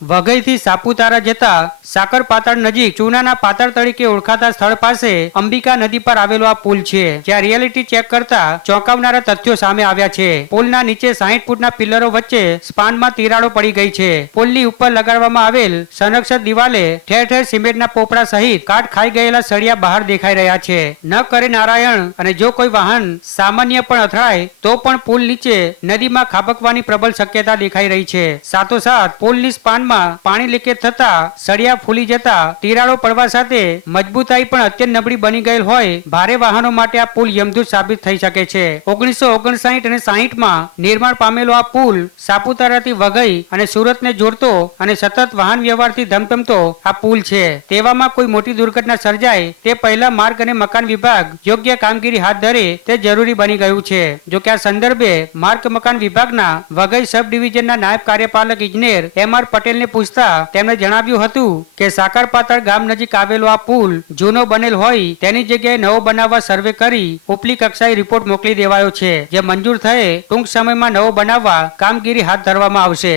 વઘઈથી સાપુતારા જતા સાકર પાતળ નજીક ચૂનાના પાતળ તરીકે ઓળખાતા સ્થળ પાસે અંબિકા નદી પર આવેલો આ પુલ છે, જ્યાં રિયાલિટી ચેક કરતા ચોંકાવનારા તથ્યો સામે આવ્યા છે। પુલના નીચે 60 ફૂટના પિલ્લરો વચ્ચે સ્પાનમાં તિરાડો પડી ગઈ છે। પુલની ઉપર લગાડવામાં આવેલ સંરક્ષક દિવાલે ઠેર ઠેર સિમેન્ટના પોપડા સહિત કાટ ખાઈ ગયેલા સળિયા બહાર દેખાઈ રહ્યા છે। ન કરે નારાયણ અને જો કોઈ વાહન સામાન્ય પણ અથડાય તો પણ પુલ નીચે નદીમાં ખાબકવાની પ્રબળ શક્યતા દેખાઈ રહી છે। સાથોસાથ પુલની સ્પાન પાણી લીકેજ થતા સળિયા ફૂલી જતા તિરાડો પડવા સાથે મજબૂતાઈ પણ અત્યંત નબળી બની ગયેલ હોય ભારે વાહનો માટે આ પુલ યમદૂત સાબિત થઈ શકે છે। 1959 અને 60 માં નિર્માણ પામેલો આ પુલ સાપુતારાથી વઘઈ અને સુરતને જોડતો અને સતત વાહન વ્યવહારથી ધમધમતો આ પુલ છે। તેવામાં કોઈ મોટી દુર્ઘટના સર્જાય તે પહેલા માર્ગ અને મકાન વિભાગ યોગ્ય કામગીરી હાથ ધરે તે જરૂરી બની ગયું છે। જો કે આ સંદર્ભે માર્ગ મકાન વિભાગના વઘઈ સબ ડિવિઝનના નાયબ કાર્યપાલક ઇજનેર એમ.આર. પટેલ પૂછતા તેમણે જણાવ્યું હતું કે સાકરપાતળ ગામ નજીક આવેલો આ પુલ જૂનો બનેલ હોય તેની જગ્યાએ નવો બનાવવા સર્વે કરી ઉપલી કક્ષાએ રિપોર્ટ મોકલી દેવાયો છે, જે મંજૂર થયે ટૂંક સમયમાં નવો બનાવવા કામગીરી હાથ ધરવામાં આવશે।